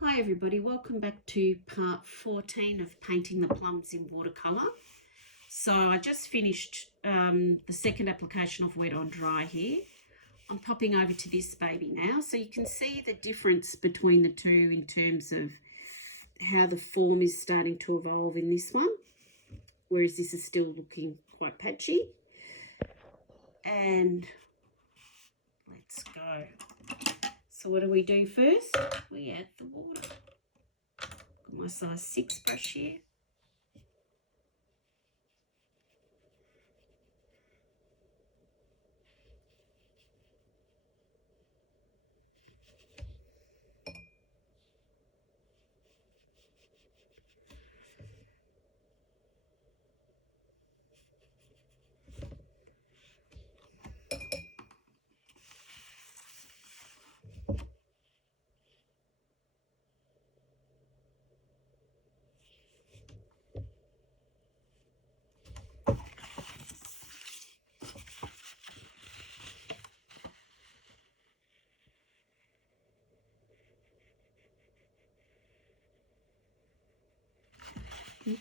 Hi everybody, welcome back to part 14 of painting the plums in watercolour. So I just finished the second application of wet on dry here. I'm popping over to this baby now, so you can see the difference between the two in terms of how the form is starting to evolve in this one, whereas this is still looking quite patchy. And let's go. So what do we do first? We add the water. Got my size 6 brush here. Yep.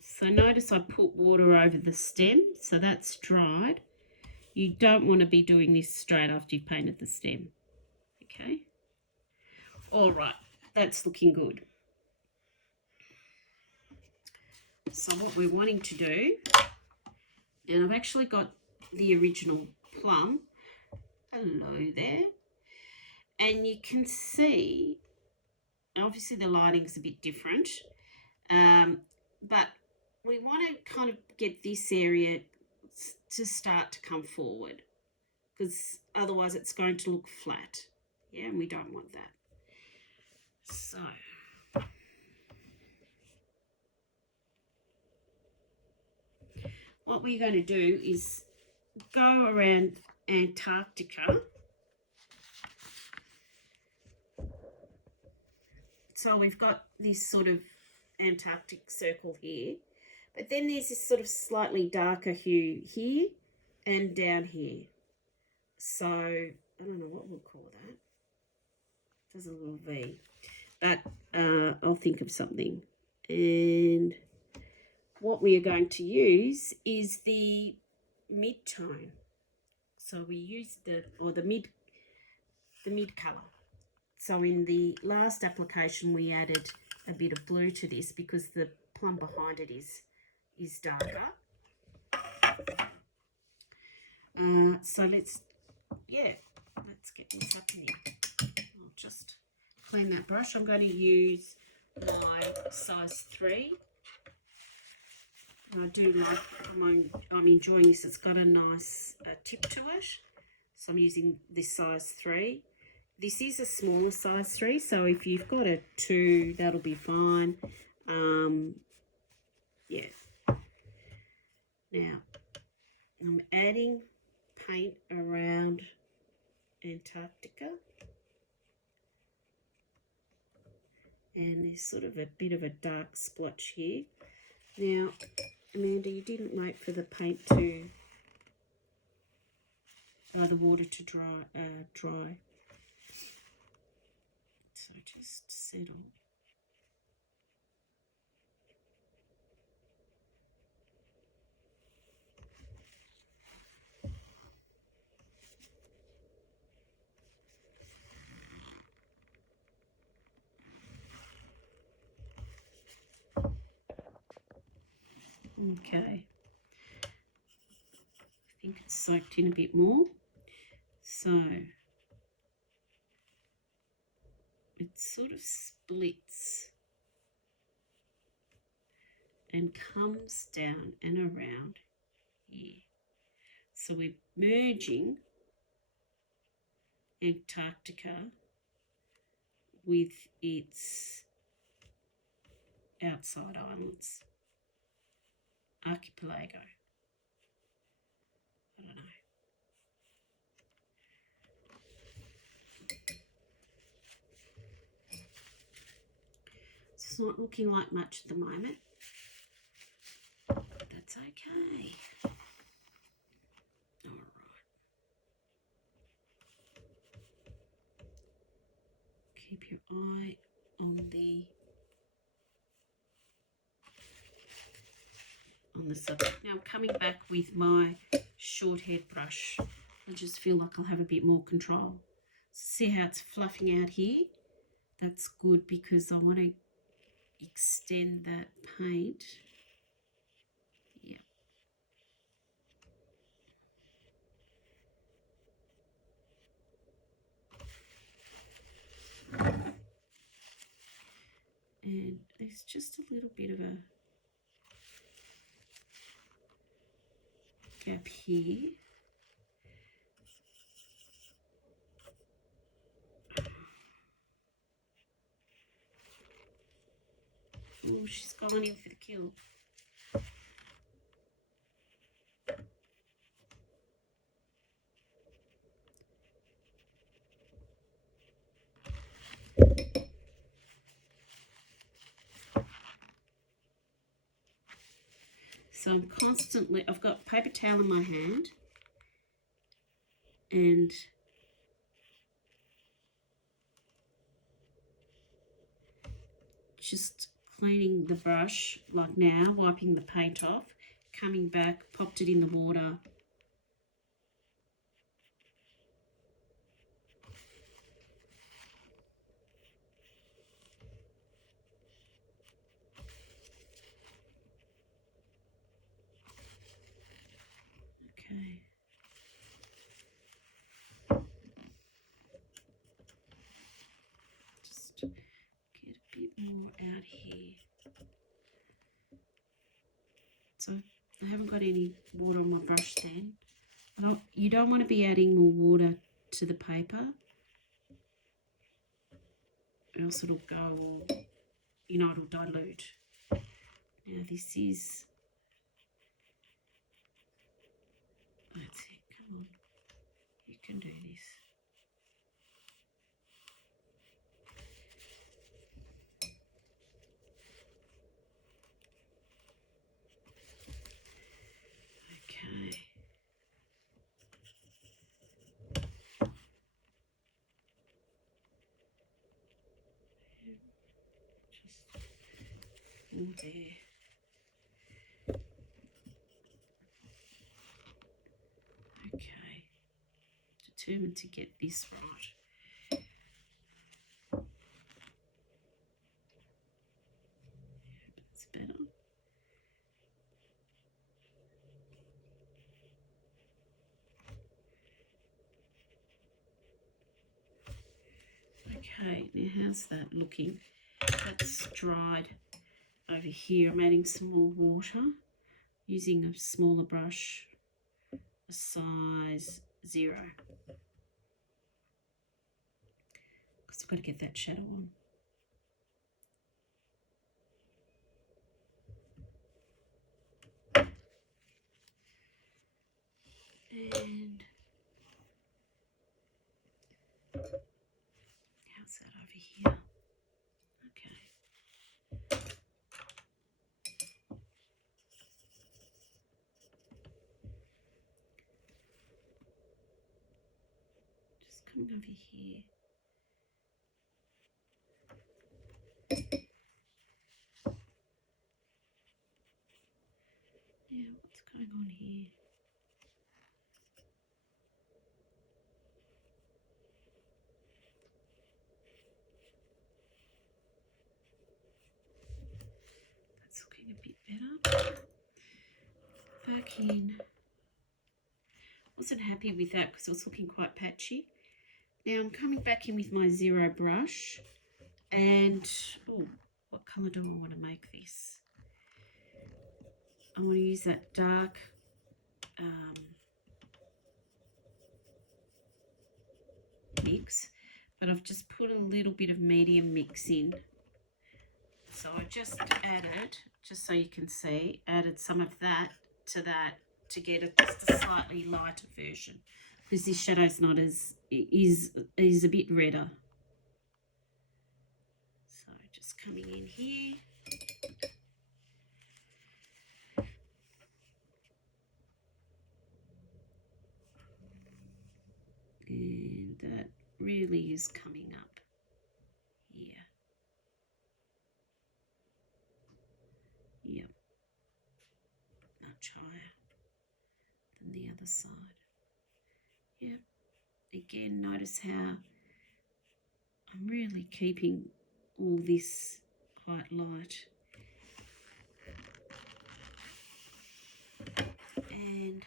So notice I put water over the stem, so that's dried. You don't want to be doing this straight after you've painted the stem. Okay. All right, that's looking good. So what we're wanting to do, and I've actually got the original plum. Hello there. And you can see, obviously the lighting's a bit different, but we want to kind of get this area to start to come forward, because otherwise it's going to look flat. Yeah, and we don't want that. So what we're going to do is go around Antarctica. So we've got this sort of Antarctic circle here, but then there's this sort of slightly darker hue here and down here. So I don't know what we'll call that. There's a little V, but I'll think of something. And what we are going to use is the mid-tone. So we use the mid colour. So in the last application we added a bit of blue to this because the plum behind it is darker. So let's get this happening. I'll just clean that brush. I'm going to use my size 3. And I do like, I'm enjoying this. It's got a nice tip to it. So I'm using this size 3. This is a smaller size 3, so if you've got a 2, that'll be fine. Yeah. Now, I'm adding paint around Antarctica. And there's sort of a bit of a dark splotch here. Now, Amanda, you didn't wait for the paint to, the water to dry. So just settle. Okay. I think it's soaked in a bit more. So it sort of splits and comes down and around here. So we're merging Antarctica with its outside islands, archipelago. I don't know. It's not looking like much at the moment, but that's okay. All right. Keep your eye on the subject. Now I'm coming back with my short head brush. I just feel like I'll have a bit more control. See how it's fluffing out here? That's good because I want to extend that paint. Yeah. And there's just a little bit of a gap here. Oh, she's gone in for the kill. So I'm constantly, I've got paper towel in my hand and just cleaning the brush like now, wiping the paint off, coming back, popped it in the water. Okay. Just get a bit more out here. So I haven't got any water on my brush then. You don't want to be adding more water to the paper, or else it'll go, it'll dilute. Now this is, that's it, come on, you can do this. Okay. Just all there. Okay. Determined to get this right. That's better. Okay, now how's that looking? That's dried over here. I'm adding some more water using a smaller brush, a size 0. Because I've got to get that shadow on. And how's that over here? Okay. Just coming over here. Yeah, what's going on here? That's looking a bit better. Back in. Wasn't happy with that because it was looking quite patchy. Now I'm coming back in with my 0 brush and, oh, what colour do I want to make this? I want to use that dark mix, but I've just put a little bit of medium mix in. So I just added, just so you can see, added some of that to get just a slightly lighter version, because this shadow's not as, is a bit redder. So just coming in here. And that really is coming up here. Yep. Much higher than the other side. Yep. Again, notice how I'm really keeping all this quite light. And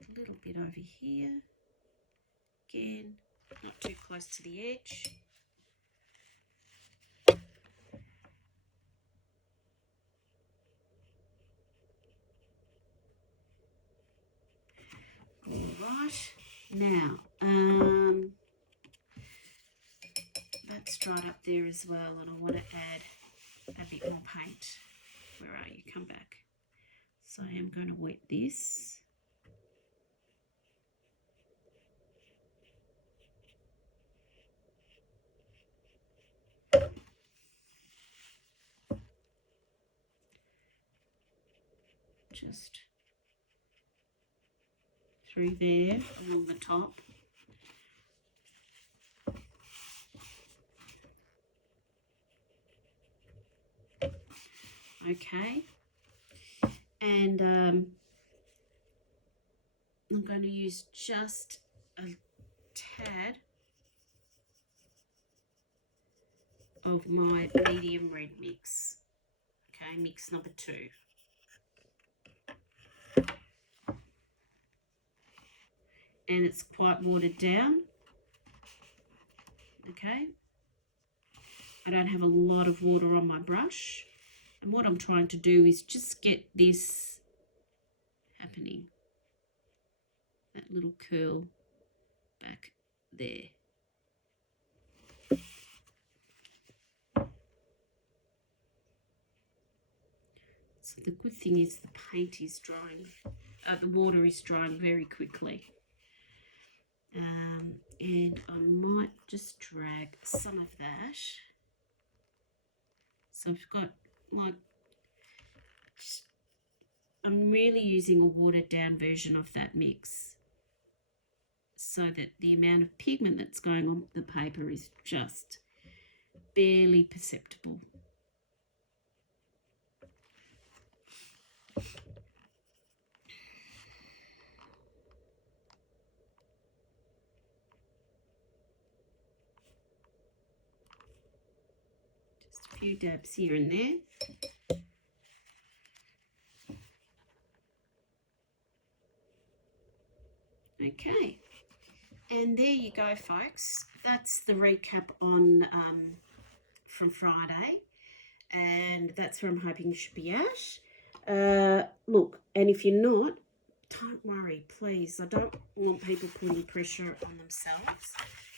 a little bit over here. Again, not too close to the edge. Alright, now, that's dried up there as well, and I want to add a bit more paint. Where are you? Come back. So I am going to wet this. Just through there along the top. Okay, and I'm going to use just a tad of my medium red mix. Okay, mix number 2. And it's quite watered down. Okay, I don't have a lot of water on my brush, and what I'm trying to do is just get this happening, that little curl back there. So the good thing is the paint is drying, the water is drying very quickly. And I might just drag some of that. So I've got like, I'm really using a watered down version of that mix so that the amount of pigment that's going on the paper is just barely perceptible. Just a few dabs here and there. Okay, and there you go, folks. That's the recap on from Friday, and that's where I'm hoping you should be at. Look, and if you're not, don't worry, please. I don't want people putting pressure on themselves.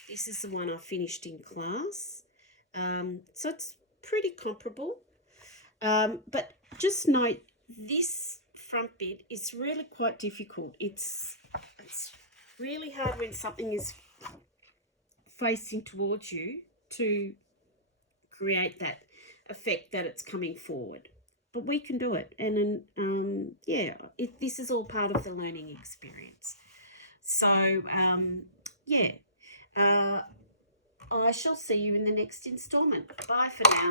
This is the one I finished in class, so it's pretty comparable. But just note, this front bit is really quite difficult. It's really hard when something is facing towards you to create that effect that it's coming forward. But we can do it, and yeah, this is all part of the learning experience. So yeah, I shall see you in the next installment. Bye for now.